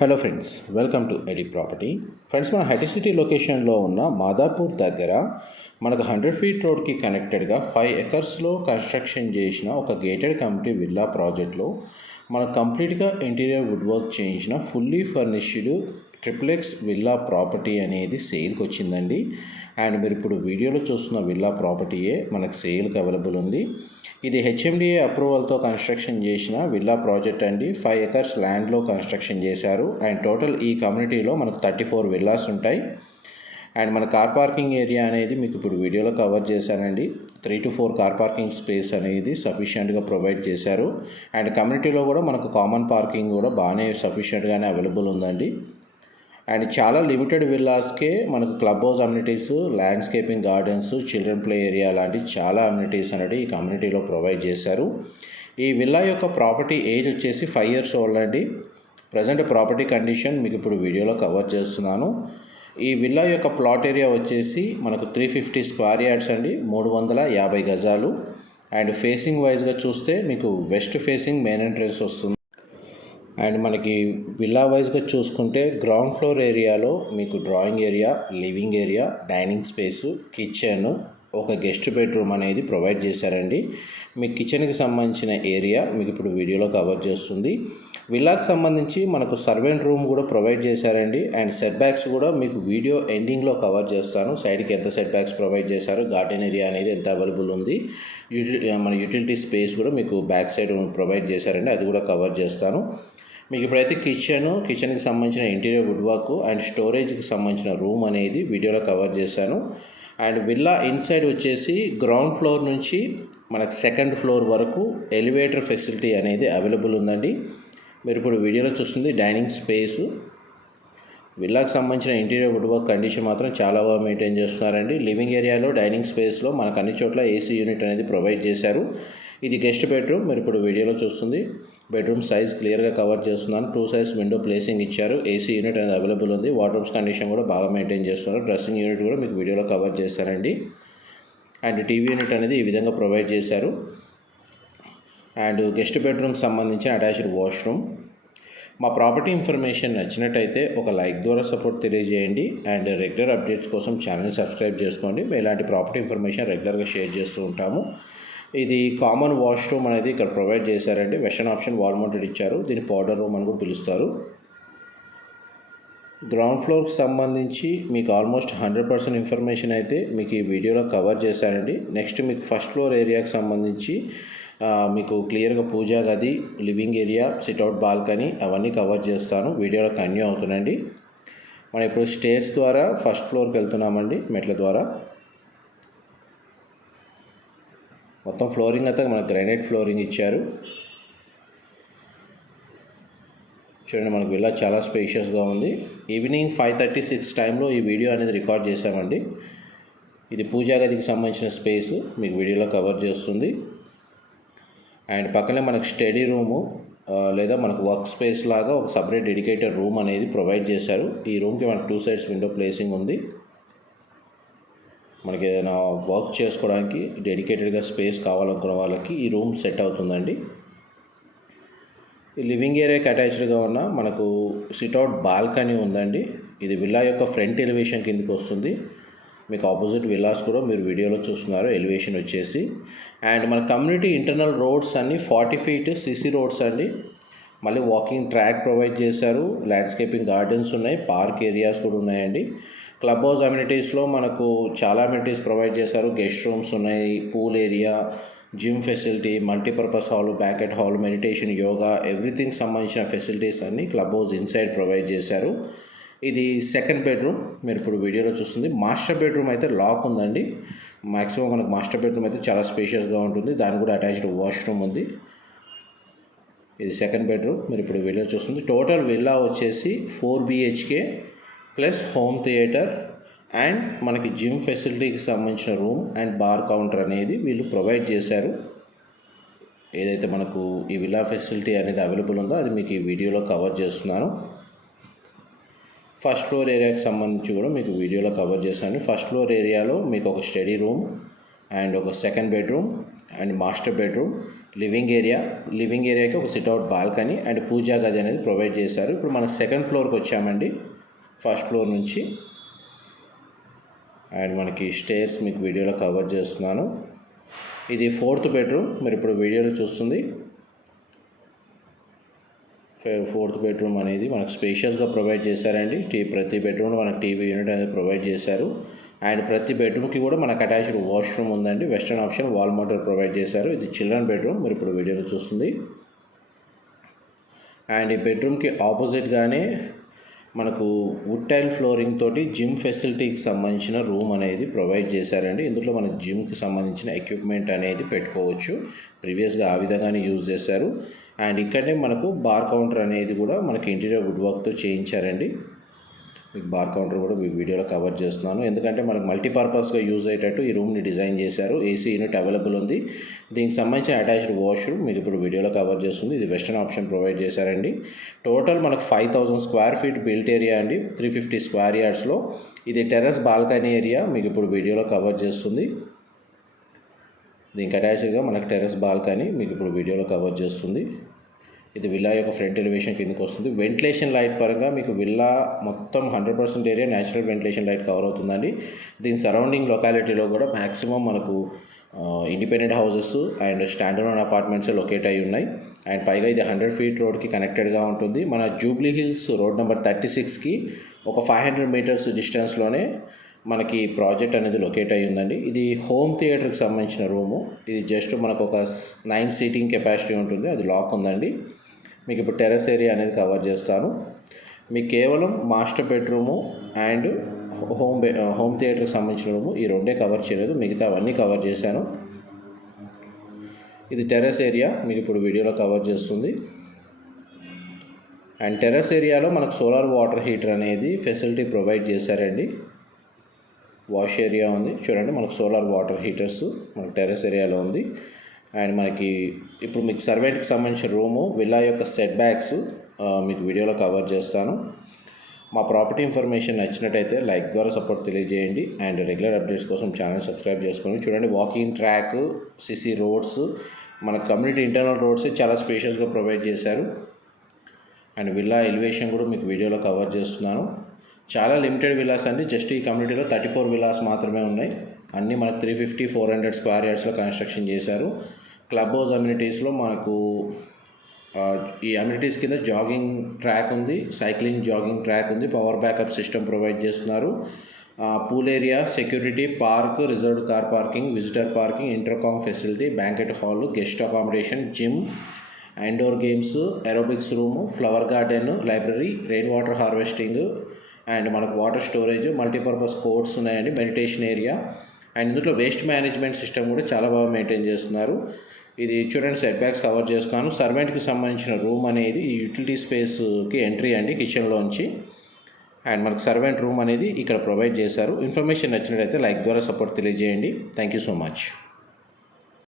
Hello friends welcome to AD property friends మన high tea city లొకేషన్లో ఉన్న మాదాపూర్ దగ్గర మనకు హండ్రెడ్ ఫీట్ రోడ్కి కనెక్టెడ్గా ఫైవ్ ఎకర్స్లో కన్స్ట్రక్షన్ చేసిన ఒక గేటెడ్ కమిటీ విల్లా ప్రాజెక్ట్లో మనం కంప్లీట్గా ఇంటీరియర్ వుడ్ వర్క్ చేయించిన fully furnished triplex villa property అనేది సేల్కి వచ్చిందండి. అండ్ మీరు ఇప్పుడు వీడియోలో చూస్తున్న విల్లా ప్రాపర్టీయే మనకు సేల్కి అవైలబుల్ ఉంది. ఇది హెచ్ఎండిఏ అప్రూవల్తో కన్స్ట్రక్షన్ చేసిన విల్లా ప్రాజెక్ట్ అండి. ఫైవ్ ఎకర్స్ ల్యాండ్లో కన్స్ట్రక్షన్ చేశారు. అండ్ టోటల్ ఈ కమ్యూనిటీలో మనకు థర్టీ ఫోర్ విల్లాస్ ఉంటాయి. అండ్ మన కార్ పార్కింగ్ ఏరియా అనేది మీకు ఇప్పుడు వీడియోలో కవర్ చేశానండి. Three to four car parking space అనేది సఫిషియెంట్గా ప్రొవైడ్ చేశారు. అండ్ కమ్యూనిటీలో కూడా మనకు కామన్ పార్కింగ్ కూడా బాగానే సఫిషియెంట్గానే అవైలబుల్ ఉందండి. అండ్ చాలా లిమిటెడ్ విల్లాస్కే మనకు club house amenities landscaping gardens children play area లాంటి చాలా అమ్యూనిటీస్ అనేది ఈ కమ్యూనిటీలో ప్రొవైడ్ చేశారు. ఈ విల్లా యొక్క ప్రాపర్టీ ఏజ్ వచ్చేసి ఫైవ్ ఇయర్స్ ఓల్డ్ అండి. ప్రజెంట్ ప్రాపర్టీ కండిషన్ మీకు ఇప్పుడు వీడియోలో కవర్ చేస్తున్నాను. ఈ విల్లా యొక్క ప్లాట్ ఏరియా వచ్చేసి మనకు త్రీ ఫిఫ్టీ స్క్వేర్ యార్డ్స్ అండి మూడు వందల యాభై గజాలు. అండ్ ఫేసింగ్ వైజ్గా చూస్తే మీకు వెస్ట్ ఫేసింగ్ మెయిన్ ఎంట్రెన్స్ వస్తుంది. అండ్ మనకి విల్లా వైజ్గా చూసుకుంటే గ్రౌండ్ ఫ్లోర్ ఏరియాలో మీకు drawing area living area dining space kitchen ఒక గెస్ట్ బెడ్రూమ్ అనేది ప్రొవైడ్ చేశారండి. మీ కిచెన్కి సంబంధించిన ఏరియా మీకు ఇప్పుడు వీడియోలో కవర్ చేస్తుంది. విల్లాకి సంబంధించి మనకు సర్వెంట్ రూమ్ కూడా ప్రొవైడ్ చేశారండి. అండ్ సెట్ బ్యాక్స్ కూడా మీకు వీడియో ఎండింగ్లో కవర్ చేస్తాను. సైడ్కి ఎంత సెట్ బ్యాక్స్ ప్రొవైడ్ చేశారు గార్డెన్ ఏరియా అనేది ఎంత అవైలబుల్ ఉంది మన యూటిలిటీ స్పేస్ కూడా మీకు బ్యాక్ సైడ్ ప్రొవైడ్ చేశారండి. అది కూడా కవర్ చేస్తాను. మీకు ఇప్పుడైతే కిచెన్ కిచెన్కి సంబంధించిన ఇంటీరియర్ వుడ్ వర్క్ అండ్ స్టోరేజ్కి సంబంధించిన రూమ్ అనేది వీడియోలో కవర్ చేశాను. అండ్ విల్లా ఇన్సైడ్ వచ్చేసి గ్రౌండ్ ఫ్లోర్ నుంచి మనకు సెకండ్ ఫ్లోర్ వరకు ఎలివేటర్ ఫెసిలిటీ అనేది అవైలబుల్ ఉందండి. మీరు ఇప్పుడు వీడియోలో చూస్తుంది డైనింగ్ స్పేస్. విల్లాకు సంబంధించిన ఇంటీరియర్ వుడ్ వర్క్ కండిషన్ మాత్రం చాలా బాగా మెయింటైన్ చేస్తున్నారండి. లివింగ్ ఏరియాలో డైనింగ్ స్పేస్లో మనకు అన్ని చోట్ల ఏసీ యూనిట్ అనేది ప్రొవైడ్ చేశారు. ఇది గెస్ట్ బెడ్రూమ్ మీరు ఇప్పుడు వీడియోలో చూస్తుంది. బెడ్రూమ్ సైజ్ క్లియర్గా కవర్ చేస్తున్నాను. టూ సైజ్ విండో ప్లేసింగ్ ఇచ్చారు. ఏసీ యూనిట్ అనేది అవైలబుల్ ఉంది. వాటర్ కండిషన్ కూడా బాగా మెయింటైన్ చేస్తున్నారు. డ్రెస్సింగ్ యూనిట్ కూడా మీకు వీడియోలో కవర్ చేశారండి అండ్ టీవీ యూనిట్ అనేది ఈ విధంగా ప్రొవైడ్ చేశారు. అండ్ గెస్ట్ బెడ్రూమ్కి సంబంధించిన అటాచ్డ్ వాష్రూమ్. మా ప్రాపర్టీ ఇన్ఫర్మేషన్ నచ్చినట్టయితే ఒక లైక్ ద్వారా సపోర్ట్ తెలియజేయండి. అండ్ రెగ్యులర్ అప్డేట్స్ కోసం ఛానల్ సబ్స్క్రైబ్ చేసుకోండి. మేము ఇలాంటి ప్రాపర్టీ ఇన్ఫర్మేషన్ రెగ్యులర్గా షేర్ చేస్తూ ఉంటాము. ఇది కామన్ వాష్రూమ్ అనేది ఇక్కడ ప్రొవైడ్ చేశారండి. వెషన్ ఆప్షన్ వాల్ మౌంటెడ్ ఇచ్చారు. దీన్ని పౌడర్ రూమ్ అని కూడా పిలుస్తారు. గ్రౌండ్ ఫ్లోర్కి సంబంధించి మీకు ఆల్మోస్ట్ హండ్రెడ్ పర్సెంట్ ఇన్ఫర్మేషన్ అయితే మీకు ఈ వీడియోలో కవర్ చేశానండి నెక్స్ట్ మీకు ఫస్ట్ ఫ్లోర్ ఏరియాకి సంబంధించి మీకు క్లియర్గా పూజా గది living area sit out balcony అవన్నీ కవర్ చేస్తాను. వీడియోలో కంటిన్యూ అవుతుందండి. మనం ఇప్పుడు స్టేర్స్ ద్వారా ఫస్ట్ ఫ్లోర్కి వెళ్తున్నామండి మెట్ల ద్వారా. మొత్తం ఫ్లోరింగ్ అయితే మనకు గ్రానైట్ ఫ్లోరింగ్ ఇచ్చారు. చూడండి మనకు విల్లా చాలా స్పేషియస్గా ఉంది. ఈవినింగ్ ఫైవ్ థర్టీ సిక్స్ టైంలో ఈ వీడియో అనేది రికార్డ్ చేశామండి. ఇది పూజా గదికి సంబంధించిన స్పేస్ మీకు వీడియోలో కవర్ చేస్తుంది. అండ్ పక్కనే మనకు స్టడీ రూము లేదా మనకు వర్క్ స్పేస్ లాగా ఒక సపరేట్ డెడికేటెడ్ రూమ్ అనేది ప్రొవైడ్ చేశారు. ఈ రూమ్కి మనకు టూ సైడ్స్ విండో ప్లేసింగ్ ఉంది. మనకి ఏదైనా వర్క్ చేసుకోవడానికి డెడికేటెడ్గా స్పేస్ కావాలనుకున్న వాళ్ళకి ఈ రూమ్ సెట్ అవుతుందండి. లివింగ్ ఏరియాకి అటాచ్డ్గా ఉన్న మనకు సిట్అవుట్ బాల్కనీ ఉందండి. ఇది విల్లా యొక్క ఫ్రంట్ ఎలివేషన్ కిందకి వస్తుంది. మీకు ఆపోజిట్ విల్లాస్ కూడా మీరు వీడియోలో చూస్తున్నారు ఎలివేషన్ వచ్చేసి. అండ్ మన కమ్యూనిటీ ఇంటర్నల్ రోడ్స్ అన్ని ఫార్టీ ఫీట్ సిసి రోడ్స్ అండి. మళ్ళీ వాకింగ్ ట్రాక్ ప్రొవైడ్ చేశారు. ల్యాండ్స్కేపింగ్ గార్డెన్స్ ఉన్నాయి. పార్క్ ఏరియాస్ కూడా ఉన్నాయండి. క్లబ్ హౌస్ అమ్యూనిటీస్లో మనకు చాలా అమ్యూనిటీస్ ప్రొవైడ్ చేశారు. గెస్ట్ రూమ్స్ ఉన్నాయి pool area gym facility multipurpose hall banquet hall meditation yoga everything సంబంధించిన ఫెసిలిటీస్ అన్నీ క్లబ్ హౌస్ ఇన్సైడ్ ప్రొవైడ్ చేశారు. ఇది సెకండ్ బెడ్రూమ్ మీరు ఇప్పుడు వీడియోలో చూస్తుంది. మాస్టర్ బెడ్రూమ్ అయితే లాక్ ఉందండి. మాక్సిమం మనకు మాస్టర్ బెడ్రూమ్ అయితే చాలా స్పేషియస్గా ఉంటుంది. దాని కూడా అటాచ్డ్ వాష్రూమ్ ఉంది. ఇది సెకండ్ బెడ్రూమ్ మీరు ఇప్పుడు వీడియో చూస్తుంది. టోటల్ విల్లా వచ్చేసి four BHK plus home theatre and మనకి జిమ్ ఫెసిలిటీకి సంబంధించిన రూమ్ అండ్ బార్ కౌంటర్ అనేది వీళ్ళు ప్రొవైడ్ చేశారు. ఏదైతే మనకు ఈ విలా ఫెసిలిటీ అనేది అవైలబుల్ ఉందో అది మీకు ఈ వీడియోలో కవర్ చేస్తున్నాను. ఫస్ట్ ఫ్లోర్ ఏరియాకి సంబంధించి కూడా మీకు వీడియోలో కవర్ చేశాను. ఫస్ట్ ఫ్లోర్ ఏరియాలో మీకు ఒక స్టడీ రూమ్ అండ్ ఒక second bedroom and master bedroom living area. Living ఏరియాకి ఒక సిట్అవుట్ బాల్కనీ అండ్ పూజా గది అనేది ప్రొవైడ్ చేశారు. ఇప్పుడు మనం సెకండ్ ఫ్లోర్కి వచ్చామండి. ఫస్ట్ ఫ్లోర్ నుంచి. అండ్ మనకి స్టేర్స్ మీకు వీడియోలో కవర్ చేస్తున్నాను. ఇది ఫోర్త్ బెడ్రూమ్ మీరు ఇప్పుడు వీడియోలో చూస్తుంది. ఫోర్త్ బెడ్రూమ్ అనేది మనకు స్పేషియస్గా ప్రొవైడ్ చేశారండి. టీ ప్రతి బెడ్రూమ్లో మనకు టీవీ యూనిట్ అనేది ప్రొవైడ్ చేశారు. అండ్ ప్రతి బెడ్రూమ్కి కూడా మనకు అటాచ్డ్ వాష్రూమ్ ఉందండి. Western option wall motor provide చేశారు. ఇది చిల్డ్రన్ బెడ్రూమ్ మీరు ఇప్పుడు వీడియోలో చూస్తుంది. అండ్ ఈ బెడ్రూమ్కి ఆపోజిట్గానే మనకు వుడ్ టైల్ ఫ్లోరింగ్ తోటి జిమ్ ఫెసిలిటీకి సంబంధించిన రూమ్ అనేది ప్రొవైడ్ చేశారండి. ఇందులో మనకు జిమ్కి సంబంధించిన ఎక్విప్మెంట్ అనేది పెట్టుకోవచ్చు. ప్రీవియస్గా ఆ విధంగానే యూజ్ చేశారు. అండ్ ఇక్కడనే మనకు బార్ కౌంటర్ అనేది కూడా మనకి ఇంటీరియర్ వుడ్ వర్క్తో చేయించారండి. మీకు బార్ కౌంటర్ కూడా మీ వీడియోలో కవర్ చేస్తున్నాను. ఎందుకంటే మనకు మల్టీపర్పస్గా యూజ్ అయ్యేటట్టు ఈ రూమ్ని డిజైన్ చేశారు. ఏసీ యూనిట్ అవైలబుల్ ఉంది. దీనికి సంబంధించిన అటాచ్డ్ వాష్రూమ్ మీకు ఇప్పుడు వీడియోలో కవర్ చేస్తుంది. ఇది వెస్టర్న్ ఆప్షన్ ప్రొవైడ్ చేశారండి. టోటల్ మనకు five thousand square feet built area అండి. త్రీ ఫిఫ్టీ స్క్వేర్ యార్డ్స్లో. ఇది టెర్రస్ బాల్కనీ ఏరియా మీకు ఇప్పుడు వీడియోలో కవర్ చేస్తుంది. దీనికి అటాచ్డ్గా మనకు టెర్రస్ బాల్కనీ మీకు ఇప్పుడు వీడియోలో కవర్ చేస్తుంది. ఇది విల్లా యొక్క ఫ్రంట్ ఎలివేషన్ కిందకి వస్తుంది. వెంటిలేషన్ లైట్ పరంగా మీకు విల్లా మొత్తం hundred percent area natural ventilation light cover అవుతుందండి. దీని సరౌండింగ్ లొకాలిటీలో కూడా మ్యాక్సిమం మనకు independent houses and standard apartments locate అయి ఉన్నాయి. అండ్ పైగా ఇది హండ్రెడ్ ఫీట్ రోడ్కి కనెక్టెడ్గా ఉంటుంది. మన Jubilee Hills road number thirty సిక్స్కి ఒక ఫైవ్ హండ్రెడ్ మీటర్స్ డిస్టెన్స్లోనే మనకి ప్రాజెక్ట్ అనేది లొకేట్ అయ్యి ఉందండి. ఇది హోమ్ థియేటర్కి సంబంధించిన రూము ఇది జస్ట్ మనకు ఒక నైన్ సీటింగ్ కెపాసిటీ ఉంటుంది. అది లాక్ ఉందండి. మీకు ఇప్పుడు టెర్రస్ ఏరియా అనేది కవర్ చేస్తాను. మీకు కేవలం మాస్టర్ బెడ్రూము అండ్ హోమ్ బె హోమ్ థియేటర్కి సంబంధించిన రూము ఈ రెండే కవర్ చేయలేదు. మిగతా అవన్నీ కవర్ చేశాను. ఇది టెర్రస్ ఏరియా మీకు ఇప్పుడు వీడియోలో కవర్ చేస్తుంది. అండ్ టెర్రస్ ఏరియాలో మనకు సోలార్ వాటర్ హీటర్ అనేది ఫెసిలిటీ ప్రొవైడ్ చేశారండి. వాష్ ఏరియా ఉంది. చూడండి మనకు సోలార్ వాటర్ హీటర్స్ మనకు టెర్రస్ ఏరియాలో ఉంది. అండ్ మనకి ఇప్పుడు మీకు సర్వెంట్కి సంబంధించిన రూము విల్లా యొక్క సెట్ బ్యాక్స్ మీకు వీడియోలో కవర్ చేస్తాను. మా ప్రాపర్టీ ఇన్ఫర్మేషన్ నచ్చినట్టయితే లైక్ ద్వారా సపోర్ట్ తెలియజేయండి. అండ్ రెగ్యులర్ అప్డేట్స్ కోసం ఛానల్ సబ్స్క్రైబ్ చేసుకోండి చూడండి. వాకింగ్ ట్రాక్ సిసి రోడ్స్ మన కమ్యూనిటీ ఇంటర్నల్ రోడ్స్ చాలా స్పేషియస్గా ప్రొవైడ్ చేశారు. అండ్ విల్లా ఎలివేషన్ కూడా మీకు వీడియోలో కవర్ చేస్తున్నాను. చాలా లిమిటెడ్ విలాస్ అండి. జస్ట్ ఈ కమ్యూనిటీలో థర్టీ ఫోర్ విలాస్ మాత్రమే ఉన్నాయి. అన్నీ మనకు three fifty four hundred square యార్డ్స్లో construction చేశారు. క్లబ్ హౌస్ అమ్యూనిటీస్లో మనకు ఈ అమ్యూనిటీస్ కింద జాగింగ్ ట్రాక్ ఉంది సైక్లింగ్ జాగింగ్ ట్రాక్ ఉంది పవర్ బ్యాకప్ సిస్టమ్ ప్రొవైడ్ చేస్తున్నారు. Pool area security park reserved car parking visitor parking intercom facility banquet hall guest accommodation gym indoor games aerobics room flower garden library rain water harvesting and మనకు water storage multipurpose courts ఉన్నాయండి meditation area and ఇందులో waste management system కూడా చాలా బాగా maintain చేస్తున్నారు. ఇది చూడండి set backs cover చేస్తున్నాను సర్వెంట్కి సంబంధించిన రూమ్ అనేది ఈ యూటిలిటీ స్పేస్కి ఎంట్రీ అండి కిచెన్లోంచి అండ్ మనకు సర్వెంట్ రూమ్ అనేది ఇక్కడ ప్రొవైడ్ చేశారు. ఇన్ఫర్మేషన్ నచ్చినట్లయితే లైక్ ద్వారా సపోర్ట్ తెలియజేయండి. Thank you so much